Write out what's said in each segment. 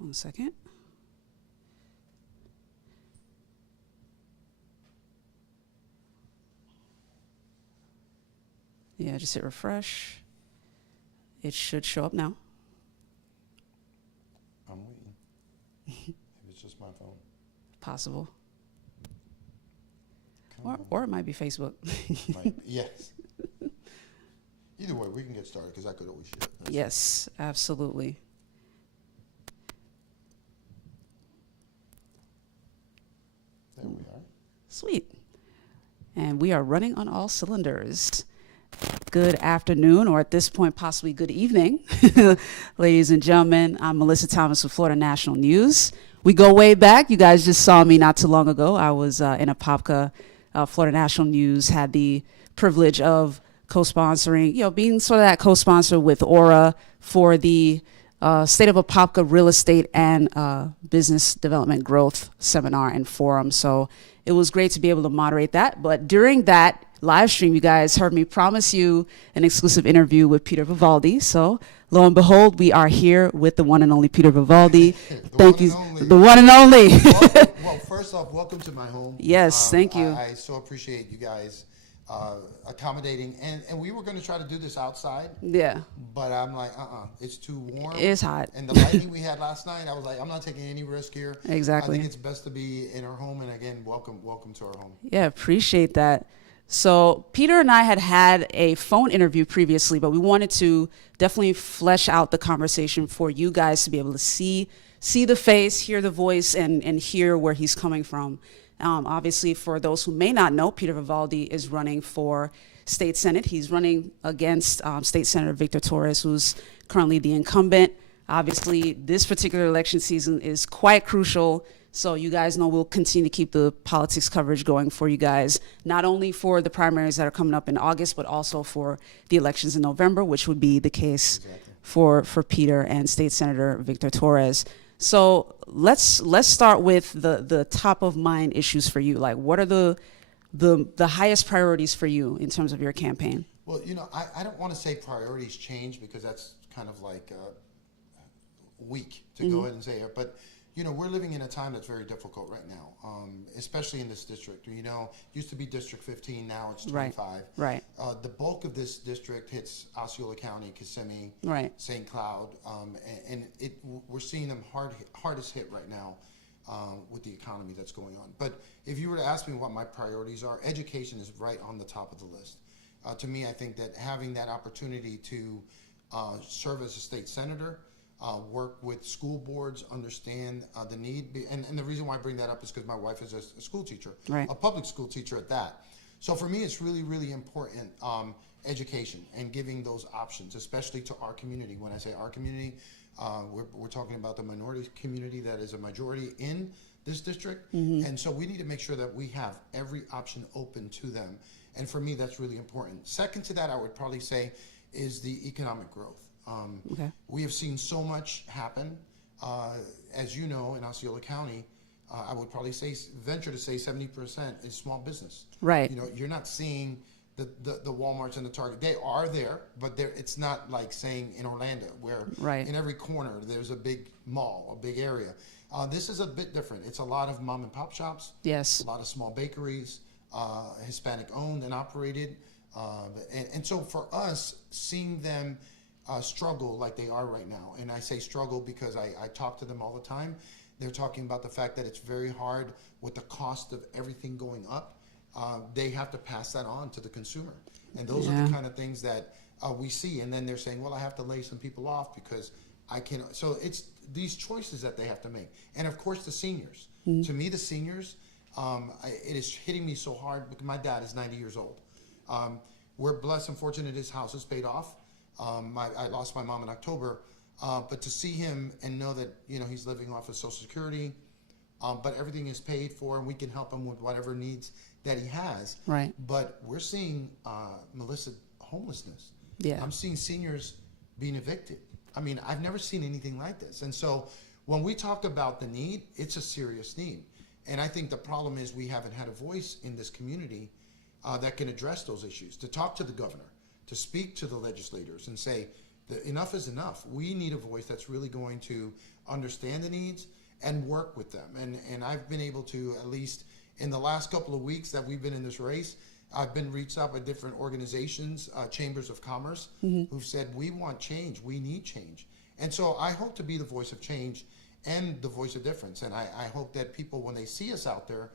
1 second. Yeah, just hit refresh. It should show up now. I'm waiting. Maybe it's just my phone. Possible. Or it might be Facebook. Yes. Either way, we can get started because I could always share it. Yes, absolutely. There we are. Sweet. And we are running on all cylinders. Good afternoon, or at this point, possibly good evening, ladies and gentlemen. I'm Mellissa Thomas with Florida National News. We go way back. You guys just saw me not too long ago. I was in a Apopka. Florida National News had the privilege of co-sponsoring, being sort of that co-sponsor with Aura for the State of Apopka Real Estate and Business Development Growth Seminar and Forum. So it was great to be able to moderate that. But during that live stream, you guys heard me promise you an exclusive interview with Peter Vivaldi. So lo and behold, we are here with the one and only Peter Vivaldi. Thank you. The one and only. Well, first off, welcome to my home. Yes, thank you. I so appreciate you guys accommodating. And we were going to try to do this outside. Yeah. But I'm like, it's too warm. It's hot. And the lighting we had last night, I was like, I'm not taking any risk here. Exactly. I think it's best to be in our home. And again, welcome to our home. Yeah, appreciate that. So Peter and I had a phone interview previously, but we wanted to definitely flesh out the conversation for you guys to be able to see the face, hear the voice, and hear where he's coming from. Obviously, for those who may not know, Peter Vivaldi is running for State Senate. He's running against State Senator Victor Torres, who's currently the incumbent. Obviously, this particular election season is quite crucial. So you guys know we'll continue to keep the politics coverage going for you guys, not only for the primaries that are coming up in August, but also for the elections in November, which would be the case for Peter and State Senator Victor Torres. So let's start with the top of mind issues for you. Like, what are the highest priorities for you in terms of your campaign? Well, I don't want to say priorities change because that's kind of like weak to go ahead and say it, but we're living in a time that's very difficult right now, especially in this district. Used to be District 15, now it's 25. Right. The bulk of this district hits Osceola County, Kissimmee, St. Cloud, and we're seeing them hardest hit right now with the economy that's going on. But if you were to ask me what my priorities are, education is right on the top of the list. To me, I think that having that opportunity to serve as a state senator, work with school boards, understand the need. And the reason why I bring that up is because my wife is a school teacher, a public school teacher at that. So for me, it's really, really important education and giving those options, especially to our community. When I say our community, we're talking about the minority community that is a majority in this district. And so we need to make sure that we have every option open to them. And for me, that's really important. Second to that, I would probably say, is the economic growth. We have seen so much happen. As you know, in Osceola County, I would probably venture to say 70% is small business. Right. You're not seeing the Walmarts and the Target. They are there, but it's not like saying in Orlando where in every corner there's a big mall, a big area. This is a bit different. It's a lot of mom and pop shops. Yes. A lot of small bakeries, Hispanic owned and operated. And so for us, seeing them struggle like they are right now. And I say struggle because I talk to them all the time. They're talking about the fact that it's very hard with the cost of everything going up. They have to pass that on to the consumer. And those are the kind of things that we see. And then they're saying, well, I have to lay some people off because I can't. So it's these choices that they have to make. And of course, the seniors. To me, the seniors, it is hitting me so hard because my dad is 90 years old. We're blessed and fortunate his house is paid off. I lost my mom in October, but to see him and know that he's living off of Social Security, but everything is paid for and we can help him with whatever needs that he has. Right. But we're seeing Mellissa, homelessness. Yeah. I'm seeing seniors being evicted. I mean, I've never seen anything like this. And so when we talk about the need, it's a serious need. And I think the problem is we haven't had a voice in this community that can address those issues, to talk to the governor, to speak to the legislators and say, enough is enough. We need a voice that's really going to understand the needs and work with them. And I've been able to, at least in the last couple of weeks that we've been in this race, I've been reached out by different organizations, chambers of commerce, who've said, we want change, we need change. And so I hope to be the voice of change and the voice of difference. And I hope that people, when they see us out there,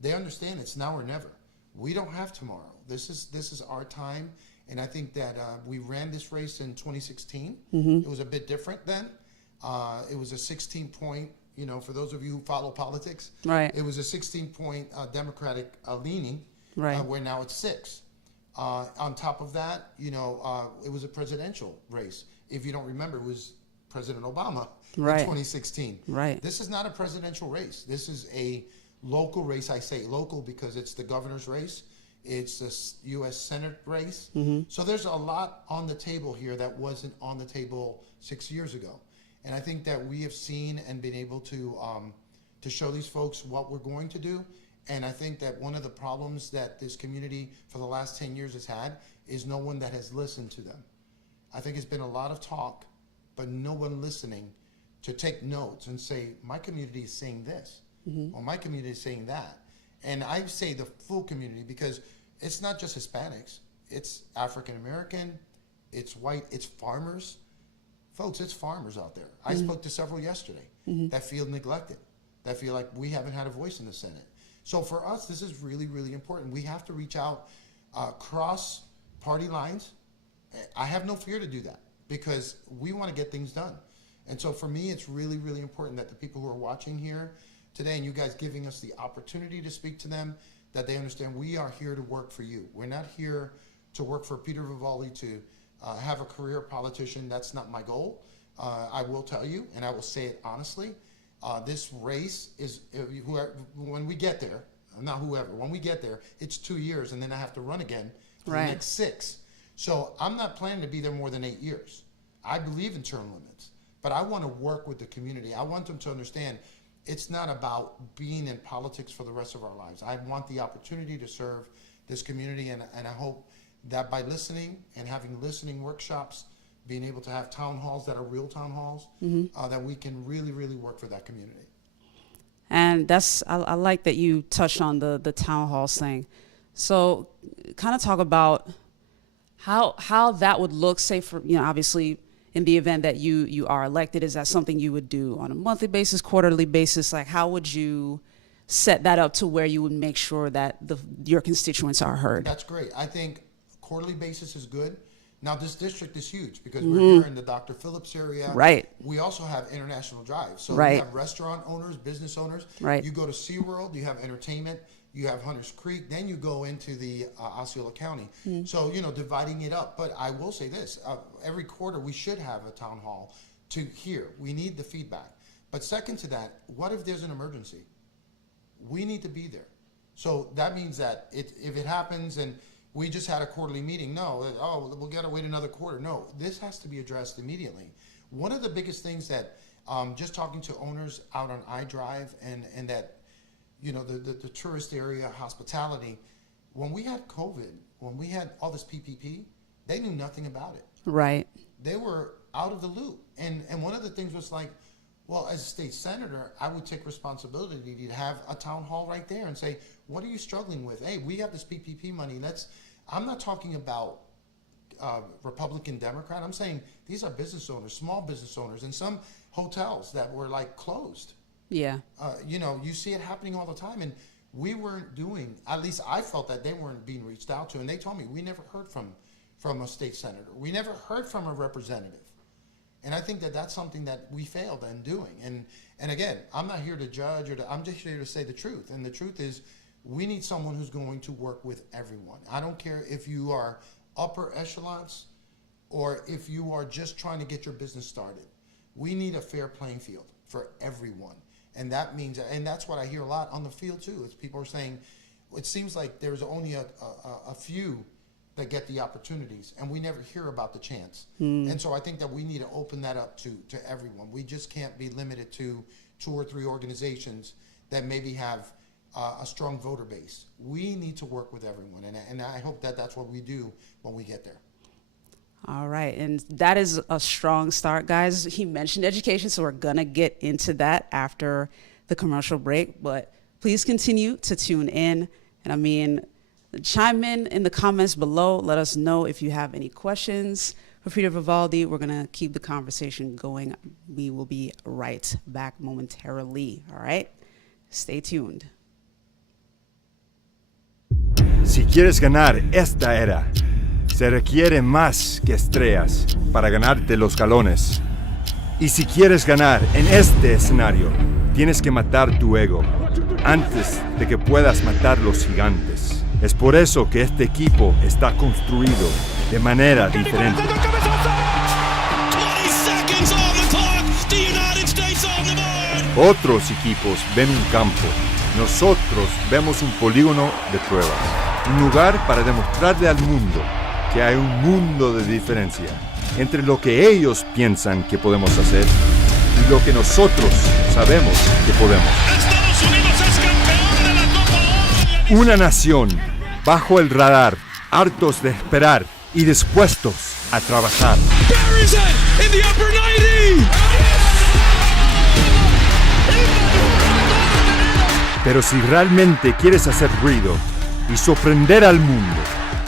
they understand it's now or never. We don't have tomorrow. This is our time. And I think that we ran this race in 2016. It was a bit different then. It was a 16-point, for those of you who follow politics, right? It was a 16-point Democratic leaning, right? Where now it's 6. On top of that, it was a presidential race. If you don't remember, it was President Obama in 2016. Right. This is not a presidential race. This is a local race. I say local because it's the governor's race. It's the U.S. Senate race. So there's a lot on the table here that wasn't on the table 6 years ago. And I think that we have seen and been able to show these folks what we're going to do. And I think that one of the problems that this community for the last 10 years has had is no one that has listened to them. I think it's been a lot of talk, but no one listening to take notes and say, my community is saying this, or my community is saying that. And I say the full community because it's not just Hispanics, it's African American, it's white, it's farmers. Folks, it's farmers out there. I spoke to several yesterday that feel neglected, that feel like we haven't had a voice in the Senate. So for us, this is really, really important. We have to reach out across party lines. I have no fear to do that because we want to get things done. And so for me, it's really, really important that the people who are watching here today and you guys giving us the opportunity to speak to them, that they understand we are here to work for you. We're not here to work for Peter Vivaldi to have a career politician. That's not my goal. I will tell you, and I will say it honestly, this race is, when we get there, not whoever, when we get there, it's 2 years and then I have to run again for the next 6. So I'm not planning to be there more than 8 years. I believe in term limits, but I want to work with the community. I want them to understand it's not about being in politics for the rest of our lives. I want the opportunity to serve this community, and I hope that by listening and having listening workshops, being able to have town halls that are real town halls, that we can really, really work for that community. And I like that you touched on the town halls thing. So kind of talk about how that would look, say for, obviously in the event that you are elected. Is that something you would do on a monthly basis, quarterly basis? Like, how would you set that up to where you would make sure that your constituents are heard? That's great. I think quarterly basis is good. Now, this district is huge because we're here in the Dr. Phillips area. Right. We also have international drive. So right. we have restaurant owners, business owners. Right. You go to SeaWorld, you have entertainment, you have Hunters Creek, then you go into the Osceola County. So, dividing it up. But I will say this, every quarter we should have a town hall to hear. We need the feedback. But second to that, what if there's an emergency? We need to be there. So that means that if it happens and we just had a quarterly meeting, we'll gotta wait another quarter. No, this has to be addressed immediately. One of the biggest things that just talking to owners out on iDrive and that, the tourist area, hospitality, when we had COVID, when we had all this PPP, they knew nothing about it. Right. They were out of the loop. And one of the things was like, well, as a state senator, I would take responsibility to have a town hall right there and say, what are you struggling with? Hey, we have this PPP money. I'm not talking about Republican, Democrat. I'm saying these are business owners, small business owners, and some hotels that were like closed. Yeah. You see it happening all the time. And we weren't doing, at least I felt that they weren't being reached out to. And they told me, we never heard from a state senator. We never heard from a representative. And I think that that's something that we failed in doing. And again, I'm not here to judge I'm just here to say the truth. And the truth is we need someone who's going to work with everyone. I don't care if you are upper echelons or if you are just trying to get your business started. We need a fair playing field for everyone. And that means, and that's what I hear a lot on the field too, is people are saying, it seems like there's only a few that get the opportunities, and we never hear about the chance. And so I think that we need to open that up to everyone. We just can't be limited to 2 or 3 organizations that maybe have a strong voter base. We need to work with everyone, and I hope that that's what we do when we get there. All right, and that is a strong start, guys. He mentioned education, so we're gonna get into that after the commercial break, but please continue to tune in. And I mean, chime in the comments below. Let us know if you have any questions for Peter Vivaldi. We're gonna keep the conversation going. We will be right back momentarily, all right? Stay tuned. Si quieres ganar esta era, se requiere más que estrellas para ganarte los galones. Y si quieres ganar en este escenario, tienes que matar tu ego antes de que puedas matar los gigantes. Es por eso que este equipo está construido de manera diferente. Otros equipos ven un campo. Nosotros vemos un polígono de pruebas. Un lugar para demostrarle al mundo que hay un mundo de diferencia entre lo que ellos piensan que podemos hacer y lo que nosotros sabemos que podemos. Estados Unidos es campeón de la Copa Oro. Una nación bajo el radar, hartos de esperar y dispuestos a trabajar. Buries it in the upper 90. Pero si realmente quieres hacer ruido y sorprender al mundo,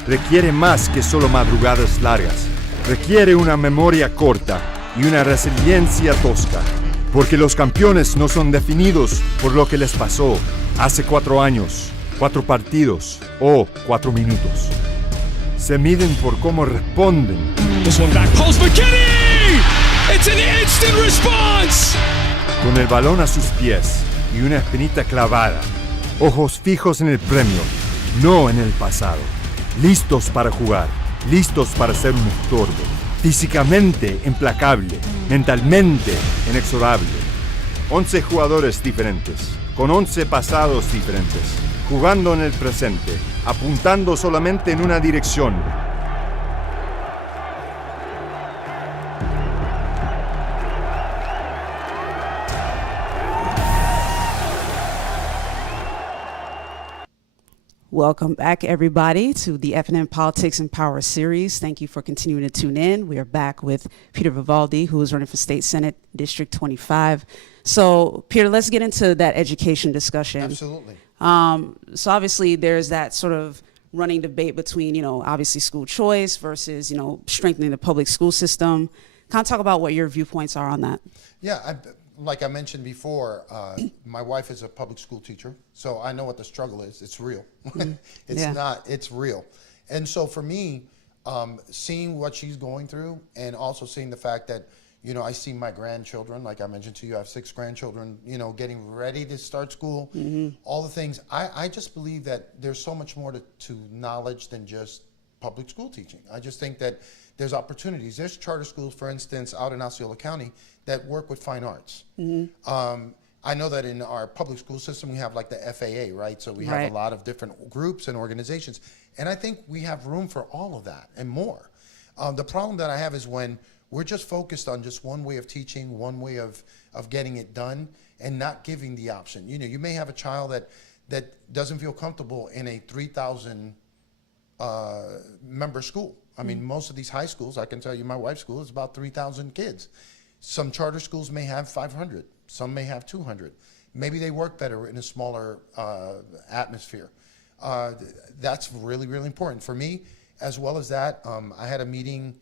requiere más que solo madrugadas largas. Requiere una memoria corta y una resiliencia tosca. Porque los campeones no son definidos por lo que les pasó hace 4 años, 4 partidos o 4 minutos. Se miden por cómo responden. This one back post McKinney. It's an instant response. Con el balón a sus pies y una espinita clavada. Ojos fijos en el premio, no en el pasado. Listos para jugar, listos para ser un estorbo. Físicamente implacable, mentalmente inexorable. 11 jugadores diferentes, con 11 pasados diferentes, jugando en el presente, apuntando solamente en una dirección. Welcome back, everybody, to the FNN Politics and Power Series. Thank you for continuing to tune in. We are back with Peter Vivaldi, who is running for State Senate District 25. So, Peter, let's get into that education discussion. Absolutely. So obviously there's that sort of running debate between, obviously school choice versus, strengthening the public school system. Kind of talk about what your viewpoints are on that. Yeah, like I mentioned before, my wife is a public school teacher, so I know what the struggle is. It's real. It's real. And so for me, seeing what she's going through and also seeing the fact that, I see my grandchildren, like I mentioned to you, I have 6 grandchildren, getting ready to start school, all the things. I just believe that there's so much more to knowledge than just public school teaching. I just think that there's opportunities. There's charter schools, for instance, out in Osceola County that work with fine arts. I know that in our public school system, we have like the FAA, right? So we have a lot of different groups and organizations. And I think we have room for all of that and more. The problem that I have is when we're just focused on just one way of teaching, one way of getting it done, and not giving the option. You may have a child that doesn't feel comfortable in a 3,000 member school. I mean, most of these high schools, I can tell you my wife's school is about 3,000 kids. Some charter schools may have 500. Some may have 200. Maybe they work better in a smaller atmosphere. That's really, really important. For me, as well as that, I had a meeting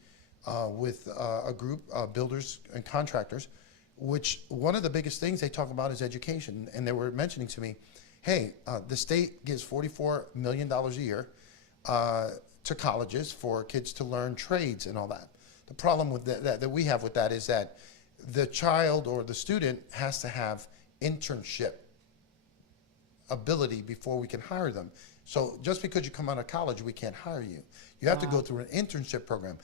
with a group of builders and contractors, which one of the biggest things they talk about is education. And they were mentioning to me, hey, the state gives $44 million a year to colleges for kids to learn trades and all that. The problem with that we have with that is that the child or the student has to have internship ability before we can hire them. So just because you come out of college, we can't hire you. You have to go through an internship program.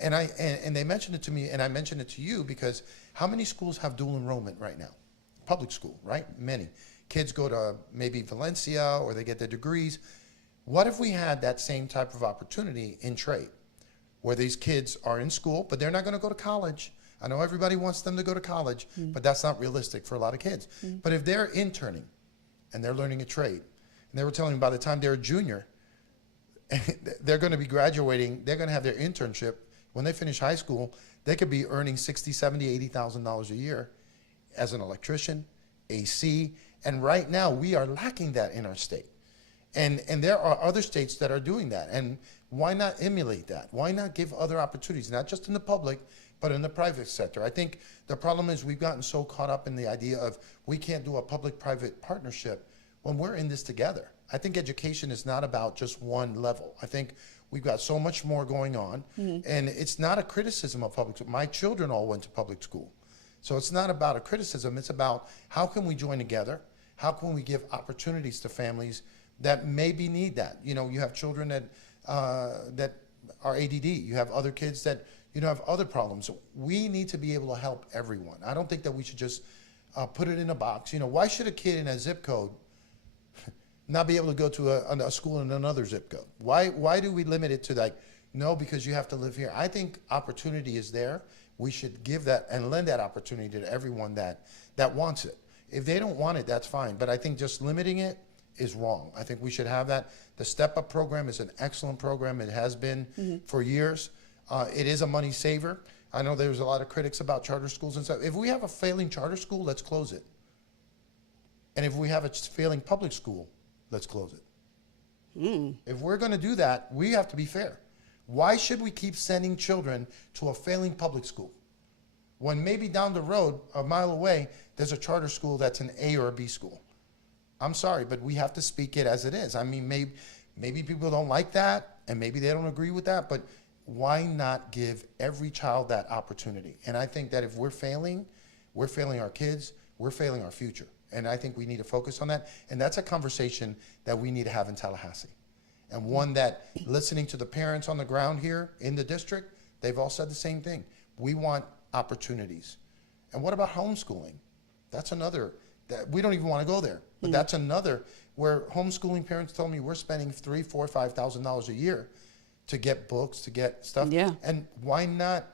And they mentioned it to me, and I mentioned it to you because how many schools have dual enrollment right now? Public school, right? Many. Kids go to maybe Valencia or they get their degrees. What if we had that same type of opportunity in trade, where these kids are in school, but they're not going to go to college? I know everybody wants them to go to college, but that's not realistic for a lot of kids. But if they're interning and they're learning a trade, and they were telling me by the time they're a junior, they're going to be graduating, they're going to have their internship When they finish high school, they could be earning $60,000, $70,000, $80,000 a year as an electrician, AC, and right now we are lacking that in our state. And there are other states that are doing that. And why not emulate that? Why not give other opportunities, not just in the public, but in the private sector? I think the problem is we've gotten so caught up in the idea of we can't do a public-private partnership when we're in this together. I think education is not about just one level. I think we've got so much more going on, and it's not a criticism of public school. My children all went to public school. So it's not about a criticism, it's about how can we join together? How can we give opportunities to families that maybe need that? You know, you have children that that are ADD. You have other kids that, you know, have other problems. We need to be able to help everyone. I don't think that we should just put it in a box. You know, why should a kid in a zip code not be able to go to a school in another zip code? Why do we limit it to like, no, because you have to live here? I think opportunity is there. We should give that and lend that opportunity to everyone that wants it. If they don't want it, that's fine. But I think just limiting it is wrong. I think we should have that. The Step Up program is an excellent program. It has been for years. It is a money saver. I know there's a lot of critics about charter schools and stuff. If we have a failing charter school, let's close it. And if we have a failing public school, let's close it. If we're going to do that, we have to be fair. Why should we keep sending children to a failing public school when maybe down the road, a mile away, there's a charter school that's an A or a B school? I'm sorry, but we have to speak it as it is. I mean, maybe people don't like that, and maybe they don't agree with that, but why not give every child that opportunity? And I think that if we're failing our kids, we're failing our future. And I think we need to focus on that. And that's a conversation that we need to have in Tallahassee. And one that, listening to the parents on the ground here in the district, they've all said the same thing. We want opportunities. And what about homeschooling? That's another, that we don't even want to go there. But that's another where homeschooling parents told me we're spending $3,000, $4,000, $5,000 a year to get books, to get stuff. Yeah. And why not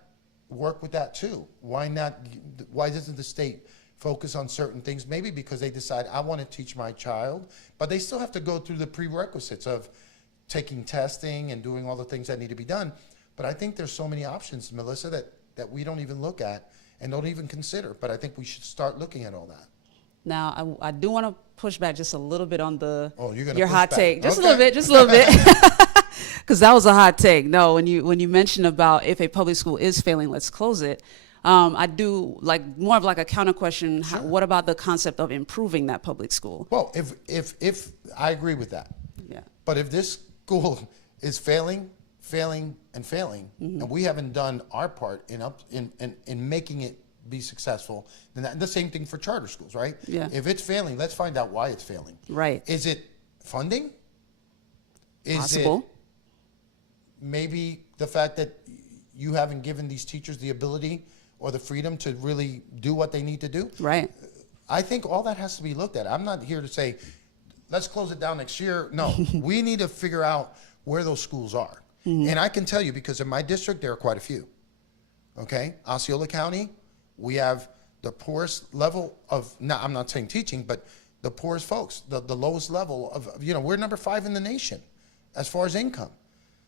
work with that too? Why doesn't the state focus on certain things? Maybe because they decide, I want to teach my child, but they still have to go through the prerequisites of taking testing and doing all the things that need to be done. But I think there's so many options, Mellissa, that we don't even look at and don't even consider. But I think we should start looking at all that. Now, I do want to push back just a little bit on your push hot back. take. Just Okay. a little bit. Because that was a hot take. No, when you mentioned about if a public school is failing, let's close it. I do like more of like a counter question. Sure. What about the concept of improving that public school? Well, if I agree with that. Yeah. But if this school is failing, and we haven't done our part in making it be successful, then the same thing for charter schools, right? Yeah. If it's failing, let's find out why it's failing. Right. Is it funding? Is Possible. it maybe the fact that you haven't given these teachers the ability or the freedom to really do what they need to do? Right. I think all that has to be looked at. I'm not here to say, let's close it down next year. No, we need to figure out where those schools are. And I can tell you, because in my district, there are quite a few. Okay? Osceola County, we have the poorest level of, now I'm not saying teaching, but the poorest folks, the lowest level of, we're number 5 in the nation as far as income.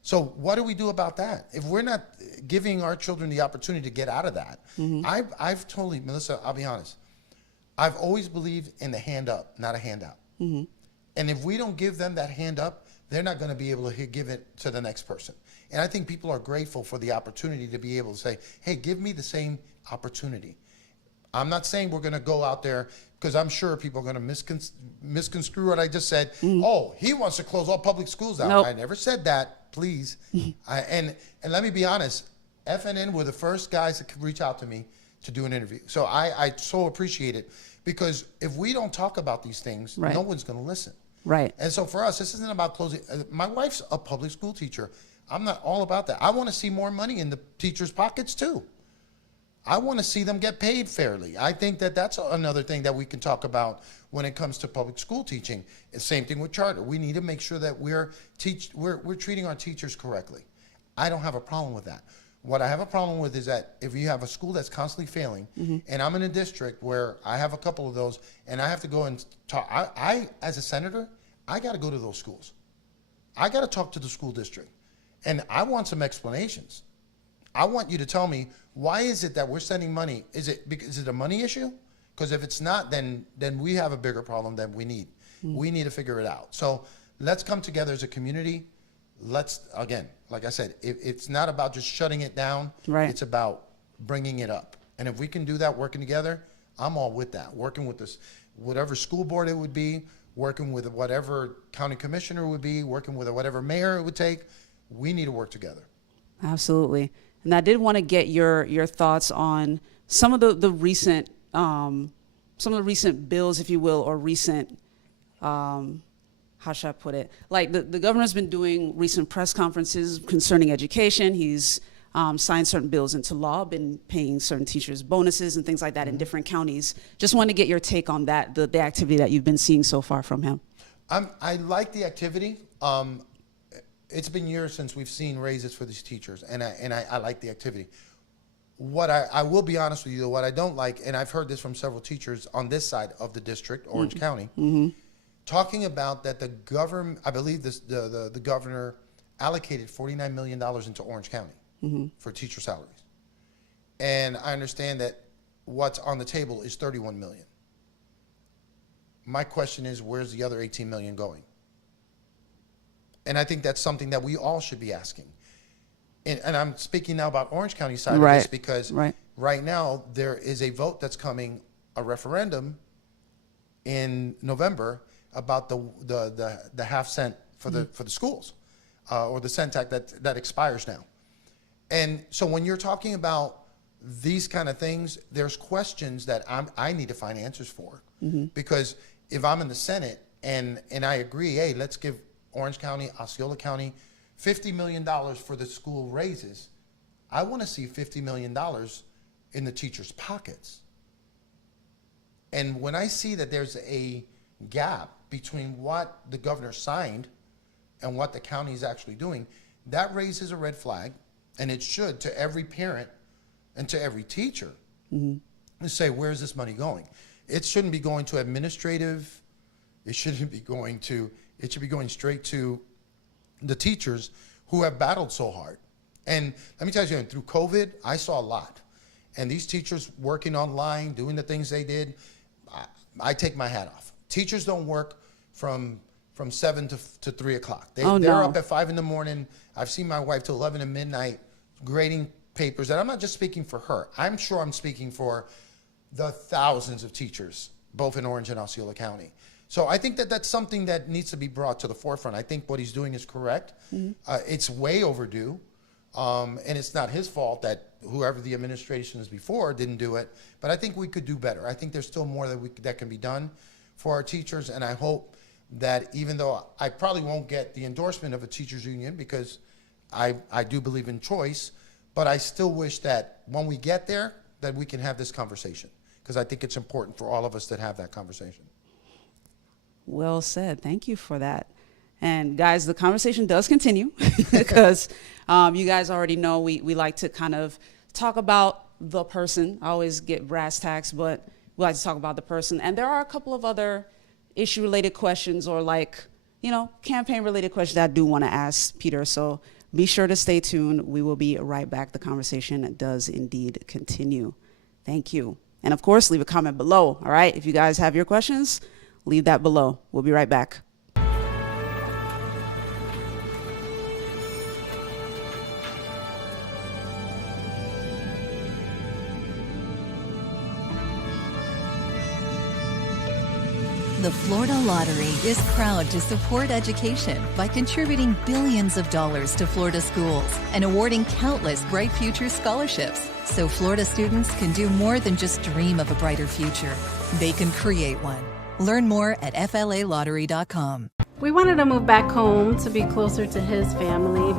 So what do we do about that? If we're not giving our children the opportunity to get out of that, I've totally, Mellissa, I'll be honest, I've always believed in the hand up, not a handout. And if we don't give them that hand up, they're not going to be able to give it to the next person. And I think people are grateful for the opportunity to be able to say, hey, give me the same opportunity. I'm not saying we're going to go out there, because I'm sure people are going to misconstrue what I just said. Oh, he wants to close all public schools down. Nope. I never said that, please. And let me be honest, FNN were the first guys that could reach out to me to do an interview. So I so appreciate it, because if we don't talk about these things, Right. no one's going to listen. Right. And so for us, this isn't about closing. My wife's a public school teacher. I'm not all about that. I want to see more money in the teachers' pockets too. I want to see them get paid fairly. I think that that's another thing that we can talk about when it comes to public school teaching. The same thing with charter. We need to make sure that we're treating our teachers correctly. I don't have a problem with that. What I have a problem with is that if you have a school that's constantly failing, and I'm in a district where I have a couple of those, and I have to go and talk, I as a senator, I got to go to those schools. I got to talk to the school district, and I want some explanations. I want you to tell me, why is it that we're sending money? Is it a money issue? Because if it's not, then we have a bigger problem that we need. We need to figure it out. So let's come together as a community. Let's, again, like I said, it's not about just shutting it down. Right. It's about bringing it up. And if we can do that working together, I'm all with that. Working with this, whatever school board it would be, working with whatever county commissioner would be, working with whatever mayor it would take, we need to work together. Absolutely. And I did want to get your thoughts on some of the recent bills, if you will, or recent, how should I put it? Like the governor's been doing recent press conferences concerning education. He's signed certain bills into law, been paying certain teachers bonuses and things like that in different counties. Just wanted to get your take on that, the activity that you've been seeing so far from him. I like the activity. It's been years since we've seen raises for these teachers, and I like the activity. What I will be honest with you, though, what I don't like, and I've heard this from several teachers on this side of the district, Orange County, talking about that the government, I believe the governor allocated $49 million into Orange County for teacher salaries. And I understand that what's on the table is $31 million. My question is, where's the other $18 million going? And I think that's something that we all should be asking. And I'm speaking now about Orange County side of this because right now there is a vote that's coming, a referendum in November about the half cent for the schools, or the cent tax that expires now. And so when you're talking about these kind of things, there's questions that I need to find answers for. Because if I'm in the Senate and I agree, hey, let's give Orange County, Osceola County, $50 million for the school raises, I want to see $50 million in the teachers' pockets. And when I see that there's a gap between what the governor signed and what the county is actually doing, that raises a red flag, and it should, to every parent and to every teacher, and say, where's this money going? It shouldn't be going to administrative. It shouldn't be going to, it should be going straight to the teachers who have battled so hard. And let me tell you, through COVID, I saw a lot. And these teachers working online, doing the things they did, I take my hat off. Teachers don't work from 7 to 3 o'clock. They're up at 5 in the morning. I've seen my wife till 11 at midnight grading papers. And I'm not just speaking for her. I'm sure I'm speaking for the thousands of teachers, both in Orange and Osceola County. So I think that that's something that needs to be brought to the forefront. I think what he's doing is correct. It's way overdue. And it's not his fault that whoever the administration is before didn't do it. But I think we could do better. I think there's still more that can be done for our teachers. And I hope that even though I probably won't get the endorsement of a teachers union because I do believe in choice, but I still wish that when we get there, that we can have this conversation, because I think it's important for all of us that have that conversation. Well said. Thank you for that. And guys, the conversation does continue because you guys already know we like to kind of talk about the person. I always get brass tacks, but we like to talk about the person. And there are a couple of other issue-related questions or campaign-related questions that I do want to ask Peter. So be sure to stay tuned. We will be right back. The conversation does indeed continue. Thank you. And of course, leave a comment below. All right. If you guys have your questions, leave that below. We'll be right back. The Florida Lottery is proud to support education by contributing billions of dollars to Florida schools and awarding countless Bright Future scholarships so Florida students can do more than just dream of a brighter future. They can create one. Learn more at FLALottery.com. We wanted to move back home to be closer to his family.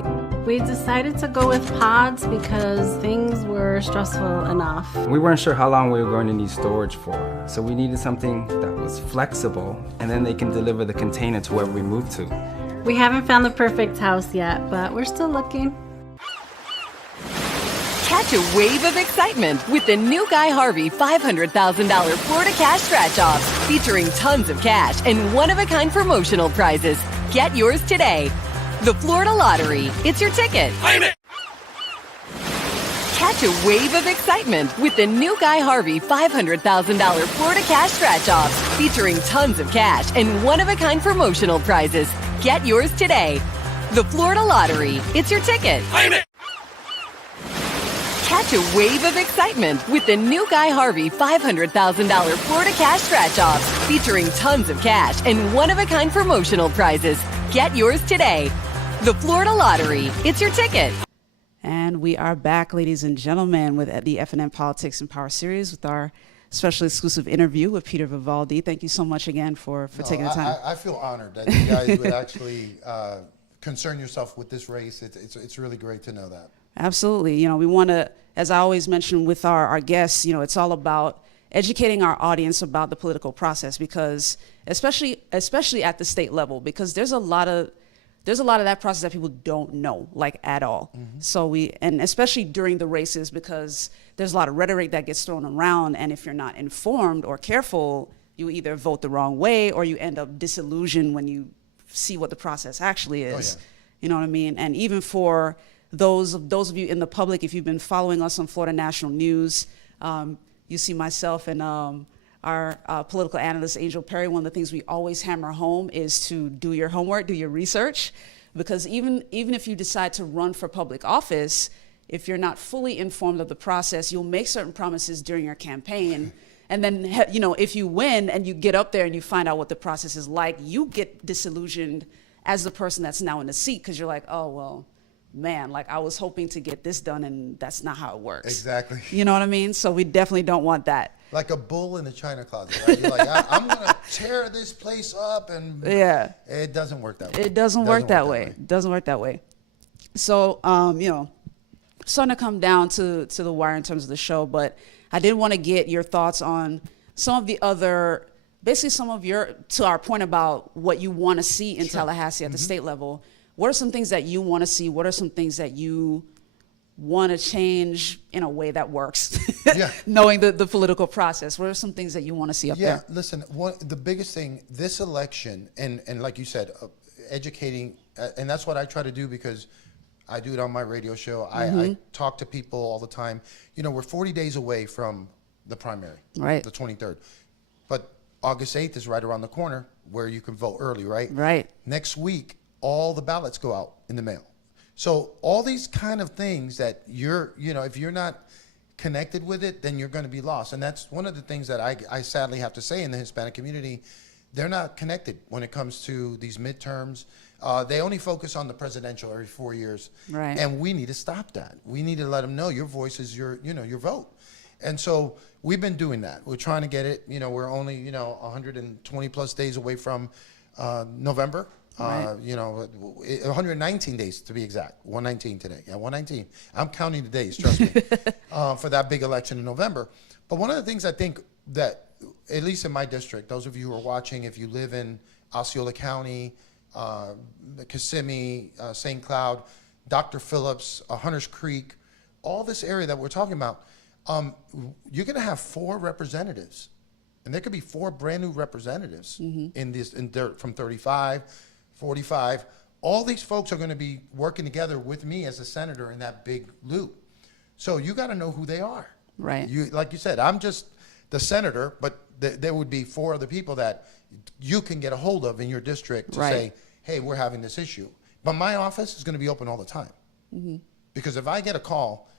We decided to go with pods because things were stressful enough. We weren't sure how long we were going to need storage for, so we needed something that was flexible, and then they can deliver the container to wherever we move to. We haven't found the perfect house yet, but we're still looking. Catch a wave of excitement with the new Guy Harvey $500,000 Florida Cash Scratch-Offs, featuring tons of cash and one-of-a-kind promotional prizes. Get yours today. The Florida Lottery. It's your ticket. Claim it! Catch a wave of excitement with the new Guy Harvey $500,000 Florida Cash Scratch-Offs, featuring tons of cash and one-of-a-kind promotional prizes. Get yours today. The Florida Lottery. It's your ticket. Claim it! Catch a wave of excitement with the new Guy Harvey $500,000 Florida Cash Scratch-Offs, featuring tons of cash and one-of-a-kind promotional prizes. Get yours today. The Florida Lottery. It's your ticket. And we are back, ladies and gentlemen, with the FNN Politics and Power Series with our special exclusive interview with Peter Vivaldi. Thank you so much again for taking the time. I feel honored that you guys would actually concern yourself with this race. It's really great to know that. Absolutely. You know, we want to, as I always mention with our guests, you know, it's all about educating our audience about the political process, because especially at the state level, because there's a lot of that process that people don't know, like, at all. Mm-hmm. So and especially during the races, because there's a lot of rhetoric that gets thrown around, and if you're not informed or careful, you either vote the wrong way or you end up disillusioned when you see what the process actually is. Oh, yeah. You know what I mean? And even for those of you in the public, if you've been following us on Florida National News, you see myself and our political analyst, Angel Perry. One of the things we always hammer home is to do your homework, do your research, because even if you decide to run for public office, if you're not fully informed of the process, you'll make certain promises during your campaign. And then, you know, if you win and you get up there and you find out what the process is like, you get disillusioned as the person that's now in the seat, because you're like, oh, well, man, like, I was hoping to get this done, and that's not how it works. Exactly. You know what I mean? So we definitely don't want that. Like a bull in the china closet, right? You're like, I'm going to tear this place up, and yeah, it doesn't work that way. It doesn't work that way. It doesn't work that way. So, you know, starting to come down to the wire in terms of the show, but I did want to get your thoughts on some of the other, basically some of your, to our point about what you want to see in Tallahassee at the state level. What are some things that you want to see? What are some things that you want to change in a way that works? Yeah. Knowing the political process, what are some things that you want to see up there? Yeah, listen, the biggest thing, this election, and like you said, educating, and that's what I try to do, because I do it on my radio show. I talk to people all the time. You know, we're 40 days away from the primary, right? The 23rd. But August 8th is right around the corner, where you can vote early, right? Right. Next week, all the ballots go out in the mail. So all these kind of things that you know, if you're not connected with it, then you're going to be lost. And that's one of the things that I sadly have to say in the Hispanic community. They're not connected when it comes to these midterms. They only focus on the presidential every 4 years. Right. And we need to stop that. We need to let them know your voice is your vote. And so we've been doing that. We're trying to get it. You know, we're only, 120 plus days away from November. Right. 119 days to be exact. 119 today. Yeah, 119. I'm counting the days, trust me, for that big election in November. But one of the things I think that, at least in my district, those of you who are watching, if you live in Osceola County, Kissimmee, St. Cloud, Dr. Phillips, Hunters Creek, all this area that we're talking about, you're going to have 4 representatives. And there could be 4 brand new representatives from 35, 45. All these folks are going to be working together with me as a senator in that big loop. So you got to know who they are. Right. Like you said, I'm just the senator, but there would be 4 other people that you can get a hold of in your district to say, hey, we're having this issue. But my office is going to be open all the time. Because if I get a call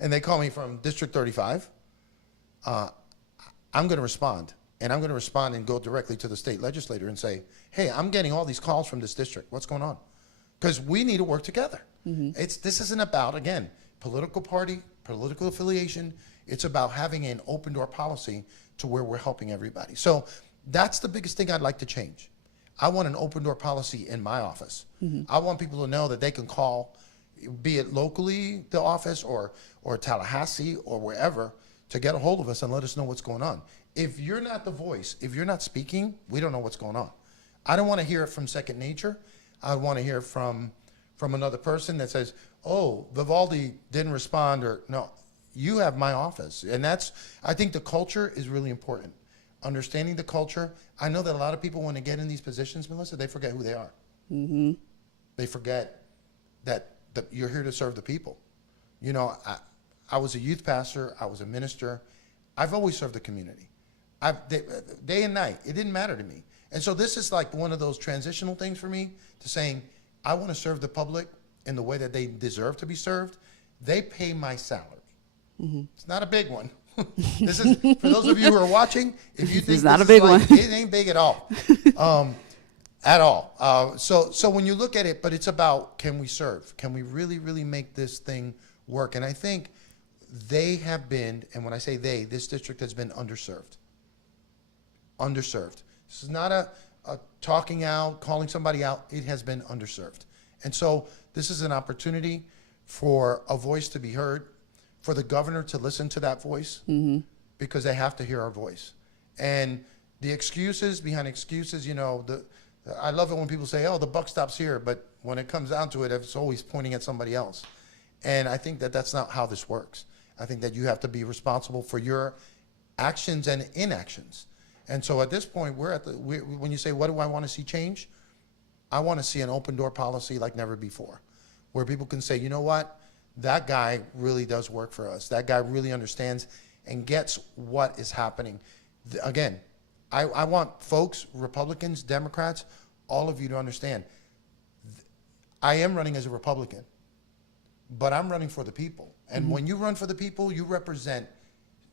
and they call me from District 35, I'm going to respond. And I'm going to respond and go directly to the state legislator and say, hey, I'm getting all these calls from this district. What's going on? Because we need to work together. This isn't about, again, political party, political affiliation. It's about having an open door policy to where we're helping everybody. So that's the biggest thing I'd like to change. I want an open door policy in my office. I want people to know that they can call, be it locally, the office, or Tallahassee, or wherever, to get a hold of us and let us know what's going on. If you're not the voice, if you're not speaking, we don't know what's going on. I don't want to hear it from Second Nature. I want to hear it from another person that says, oh, Vivaldi didn't respond, or no. You have my office. And I think the culture is really important. Understanding the culture. I know that a lot of people, when they get in these positions, Mellissa, they forget who they are. They forget that you're here to serve the people. You know, I was a youth pastor. I was a minister. I've always served the community. Day and night. It didn't matter to me. And so this is like one of those transitional things for me to saying, I want to serve the public in the way that they deserve to be served. They pay my salary. It's not a big one. This is, for those of you who are watching, if you think it's not a big one, it ain't big at all. At all. So when you look at it, but it's about, can we serve? Can we really, really make this thing work? And I think they have been, and when I say they, this district has been underserved. Underserved. This is not a talking out, calling somebody out. It has been underserved. And so this is an opportunity for a voice to be heard, for the governor to listen to that voice, because they have to hear our voice. And the excuses behind excuses, you know, I love it when people say, oh, the buck stops here, but when it comes down to it, it's always pointing at somebody else. And I think that that's not how this works. I think that you have to be responsible for your actions and inactions. And so at this point, when you say, what do I want to see change? I want to see an open door policy like never before, where people can say, you know what? That guy really does work for us. That guy really understands and gets what is happening. Again, I want folks, Republicans, Democrats, all of you to understand, I am running as a Republican, but I'm running for the people. And when you run for the people, you represent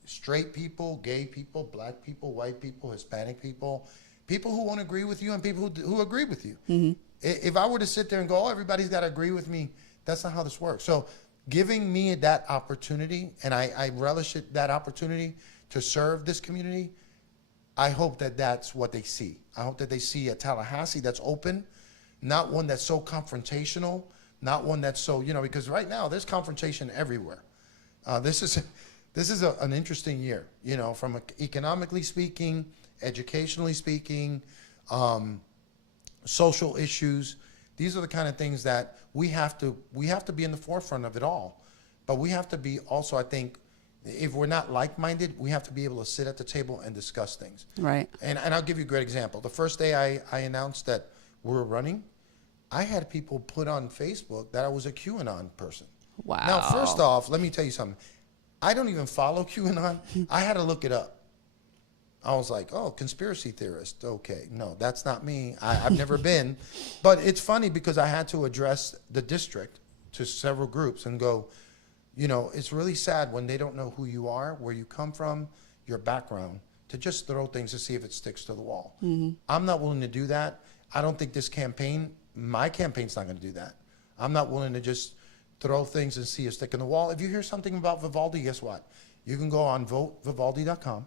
straight people, gay people, black people, white people, Hispanic people, people who won't agree with you and people who agree with you. If I were to sit there and go, oh, everybody's got to agree with me, that's not how this works. So giving me that opportunity, and I relish that opportunity to serve this community, I hope that that's what they see. I hope that they see a Tallahassee that's open, not one that's so confrontational, not one that's so, you know, because right now there's confrontation everywhere. This is an interesting year, you know, from economically speaking, educationally speaking, social issues. These are the kind of things that we have to be in the forefront of it all. But we have to be also, I think, if we're not like-minded, we have to be able to sit at the table and discuss things. Right. And I'll give you a great example. The first day I announced that we were running, I had people put on Facebook that I was a QAnon person. Wow. Now, first off, let me tell you something. I don't even follow QAnon. I had to look it up. I was like, oh, conspiracy theorist. Okay, no, that's not me. I've never been. But it's funny because I had to address the district to several groups and go, you know, it's really sad when they don't know who you are, where you come from, your background, to just throw things to see if it sticks to the wall. I'm not willing to do that. I don't think this campaign, my campaign's not going to do that. I'm not willing to just throw things and see a stick in the wall. If you hear something about Vivaldi, guess what? You can go on votevivaldi.com.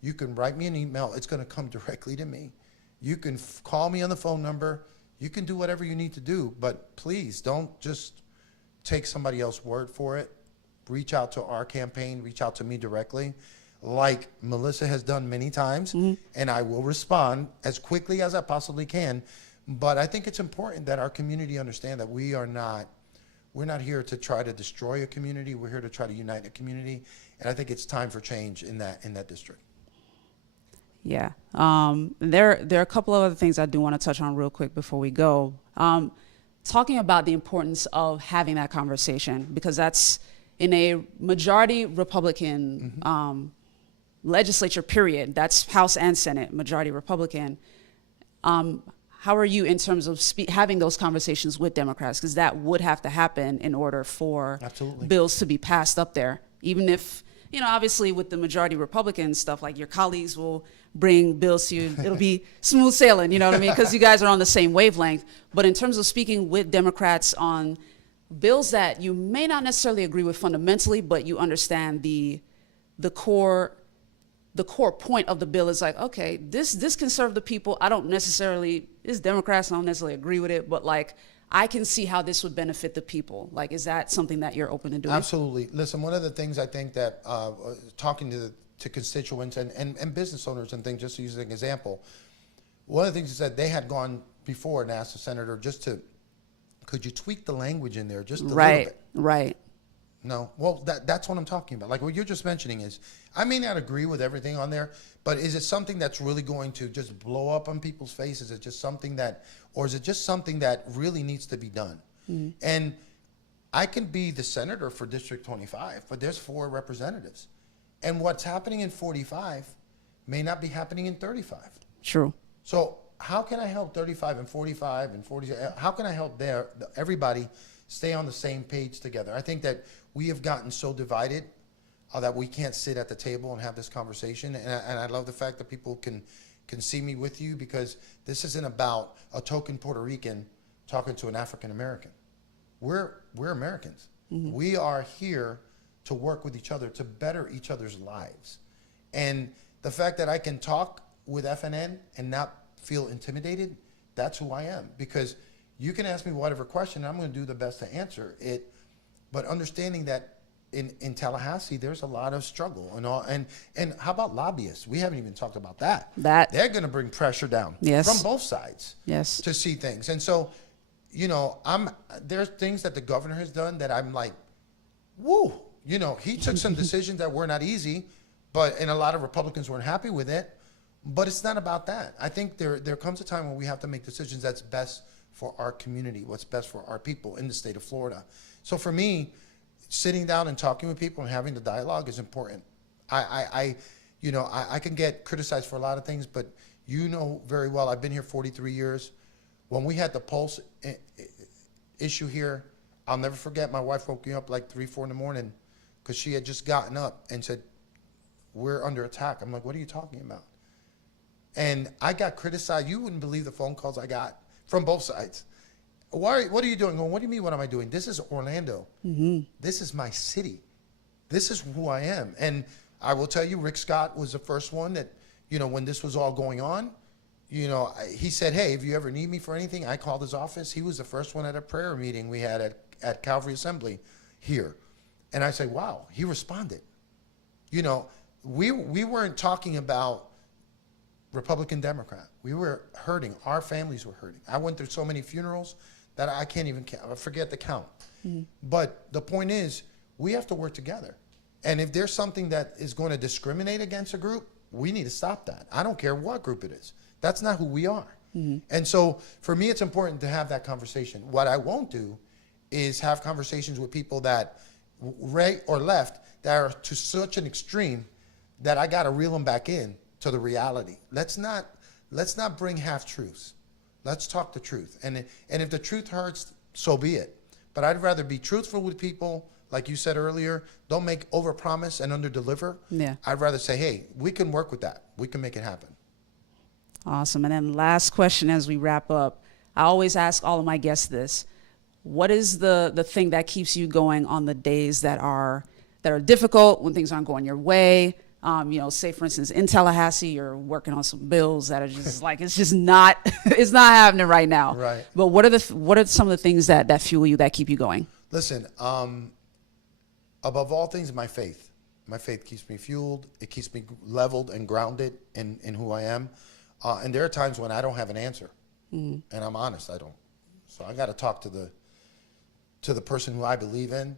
You can write me an email. It's going to come directly to me. You can call me on the phone number. You can do whatever you need to do, but please don't just take somebody else's word for it. Reach out to our campaign. Reach out to me directly, like Mellissa has done many times, and I will respond as quickly as I possibly can. But I think it's important that our community understand that we're not here to try to destroy a community. We're here to try to unite a community. And I think it's time for change in that district. Yeah. There are a couple of other things I do want to touch on real quick before we go. Talking about the importance of having that conversation, because that's in a majority Republican legislature, period. That's House and Senate, majority Republican. How are you in terms of having those conversations with Democrats? Because that would have to happen in order for bills to be passed up there. Even if, you know, obviously with the majority Republican stuff, like your colleagues will bring bills to you, it'll be smooth sailing, you know what I mean? Because you guys are on the same wavelength. But in terms of speaking with Democrats on bills that you may not necessarily agree with fundamentally, but you understand the core point of the bill is like, okay, this can serve the people. I don't necessarily, it's Democrats, I don't necessarily agree with it, but like, I can see how this would benefit the people. Like, is that something that you're open to doing? Absolutely. Listen, one of the things I think that talking to constituents and business owners and things, just to use an example, one of the things is that they had gone before and asked the senator could you tweak the language in there just a little bit? Right. No. Well, that's what I'm talking about. Like what you're just mentioning is, I may not agree with everything on there, but is it something that's really going to just blow up on people's faces? Is it just something that, or is it just something that really needs to be done? And I can be the senator for District 25, but there's 4 representatives. And what's happening in 45 may not be happening in 35. True. So how can I help 35 and 45 and 40? How can I help everybody stay on the same page together? I think that we have gotten so divided that we can't sit at the table and have this conversation. And I love the fact that people can see me with you, because this isn't about a token Puerto Rican talking to an African American. We're Americans. Mm-hmm. We are here to work with each other, to better each other's lives. And the fact that I can talk with FNN and not feel intimidated, that's who I am. Because you can ask me whatever question, and I'm going to do the best to answer it. But understanding that in Tallahassee, there's a lot of struggle and all. And how about lobbyists? We haven't even talked about that. They're going to bring pressure down from both sides to see things. And so, you know, there's things that the governor has done that I'm like, woo. You know, he took some decisions that were not easy, and a lot of Republicans weren't happy with it. But it's not about that. I think there comes a time when we have to make decisions that's best for our community, what's best for our people in the state of Florida. So for me, sitting down and talking with people and having the dialogue is important. I can get criticized for a lot of things, but you know very well, I've been here 43 years. When we had the Pulse issue here, I'll never forget, my wife woke me up like 3, 4 in the morning because she had just gotten up and said, "We're under attack." I'm like, "What are you talking about?" And I got criticized. You wouldn't believe the phone calls I got from both sides. What are you doing? What do you mean, what am I doing? This is Orlando. Mm-hmm. This is my city. This is who I am. And I will tell you, Rick Scott was the first one that, you know, when this was all going on, you know, he said, "Hey, if you ever need me for anything," I called his office. He was the first one at a prayer meeting we had at Calvary Assembly here. And I said, wow, he responded. You know, we weren't talking about Republican, Democrat. We were hurting. Our families were hurting. I went through so many funerals that I can't even count. I forget the count. Mm-hmm. But the point is, we have to work together. And if there's something that is going to discriminate against a group, we need to stop that. I don't care what group it is. That's not who we are. Mm-hmm. And so for me, it's important to have that conversation. What I won't do is have conversations with people that, right or left, that are to such an extreme that I got to reel them back in to the reality. Let's not bring half-truths. Let's talk the truth. And if the truth hurts, so be it. But I'd rather be truthful with people, like you said earlier. Don't make overpromise and underdeliver. Yeah. I'd rather say, hey, we can work with that. We can make it happen. Awesome. And then last question as we wrap up. I always ask all of my guests this. What is the thing that keeps you going on the days that are difficult, when things aren't going your way? You know, say for instance, in Tallahassee, you're working on some bills that are just like, it's just not, it's not happening right now. Right. But what are some of the things that fuel you, that keep you going? Listen, above all things, my faith. My faith keeps me fueled. It keeps me leveled and grounded in who I am. And there are times when I don't have an answer, and I'm honest, I don't. So I got to talk to the person who I believe in,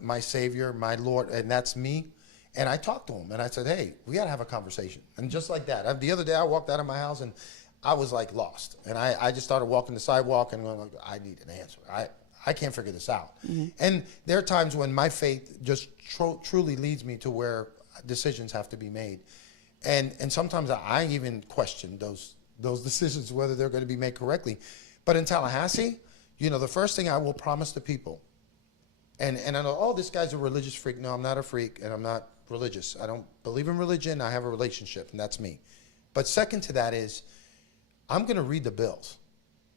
my Savior, my Lord, and that's me. And I talked to him, and I said, hey, we got to have a conversation. And just like that, the other day I walked out of my house, and I was like lost. And I just started walking the sidewalk and going, I need an answer. I can't figure this out. Mm-hmm. And there are times when my faith just truly leads me to where decisions have to be made. And sometimes I even question those decisions, whether they're going to be made correctly. But in Tallahassee, you know, the first thing I will promise the people, and I know, oh, this guy's a religious freak. No, I'm not a freak, and I'm not religious. I don't believe in religion. I have a relationship, and that's me. But second to that is, I'm going to read the bills.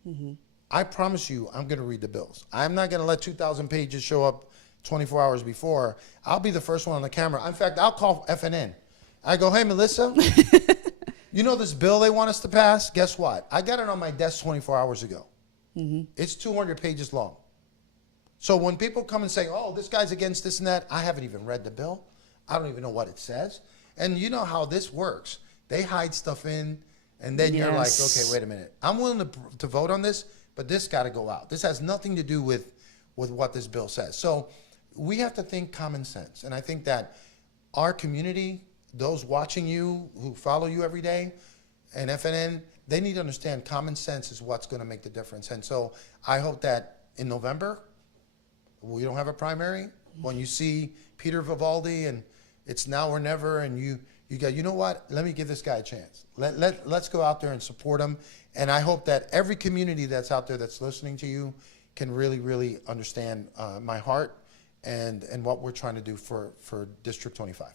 Mm-hmm. I promise you, I'm going to read the bills. I'm not going to let 2,000 pages show up 24 hours before. I'll be the first one on the camera. In fact, I'll call FNN. I go, hey, Mellissa, you know this bill they want us to pass? Guess what? I got it on my desk 24 hours ago. Mm-hmm. It's 200 pages long. So when people come and say, oh, this guy's against this and that, I haven't even read the bill. I don't even know what it says. And you know how this works. They hide stuff in, and then you're like, okay, wait a minute. I'm willing to vote on this, but this got to go out. This has nothing to do with what this bill says. So we have to think common sense. And I think that our community, those watching you, who follow you every day, and FNN, they need to understand common sense is what's going to make the difference. And so I hope that in November, We don't have a primary. When you see Peter Vivaldi and it's now or never, and you go, you know what? Let me give this guy a chance. Let's go out there and support him. And I hope that every community that's out there that's listening to you can really, really understand my heart and what we're trying to do for District 25.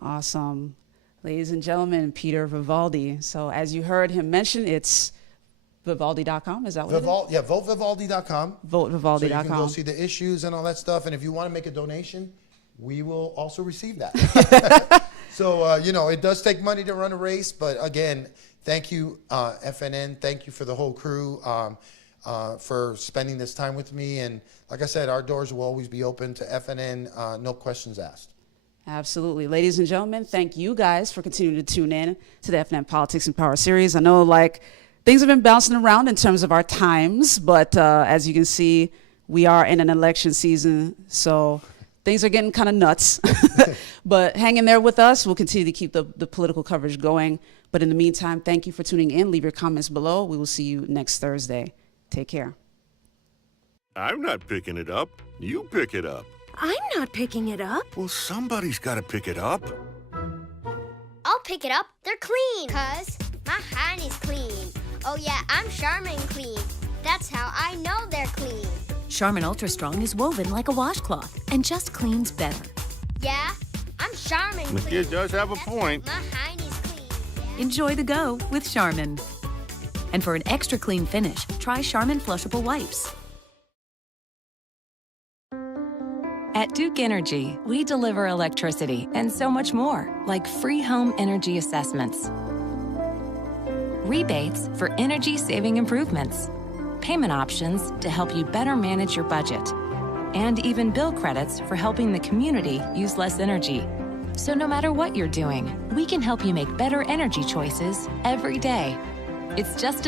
Awesome. Ladies and gentlemen, Peter Vivaldi. So as you heard him mention, it's Vivaldi.com, is that what it is? Yeah, votevivaldi.com. Votevivaldi.com. So you can go see the issues and all that stuff. And if you want to make a donation, we will also receive that. So, you know, it does take money to run a race. But again, thank you, FNN. Thank you for the whole crew for spending this time with me. And like I said, our doors will always be open to FNN, no questions asked. Absolutely. Ladies and gentlemen, thank you guys for continuing to tune in to the FNN Politics and Power Series. I know, like, things have been bouncing around in terms of our times, but as you can see, we are in an election season, so things are getting kind of nuts. But hang in there with us. We'll continue to keep the political coverage going. But in the meantime, thank you for tuning in. Leave your comments below. We will see you next Thursday. Take care. I'm not picking it up. You pick it up. I'm not picking it up. Well, somebody's got to pick it up. I'll pick it up. They're clean. 'Cause my hand is clean. Oh yeah, I'm Charmin Clean. That's how I know they're clean. Charmin Ultra Strong is woven like a washcloth and just cleans better. Yeah, I'm Charmin Clean. The kid does have a point. My hand is clean. Yeah. Enjoy the go with Charmin. And for an extra clean finish, try Charmin Flushable Wipes. At Duke Energy, we deliver electricity and so much more, like free home energy assessments, rebates for energy-saving improvements, payment options to help you better manage your budget, and even bill credits for helping the community use less energy. So no matter what you're doing, we can help you make better energy choices every day. It's just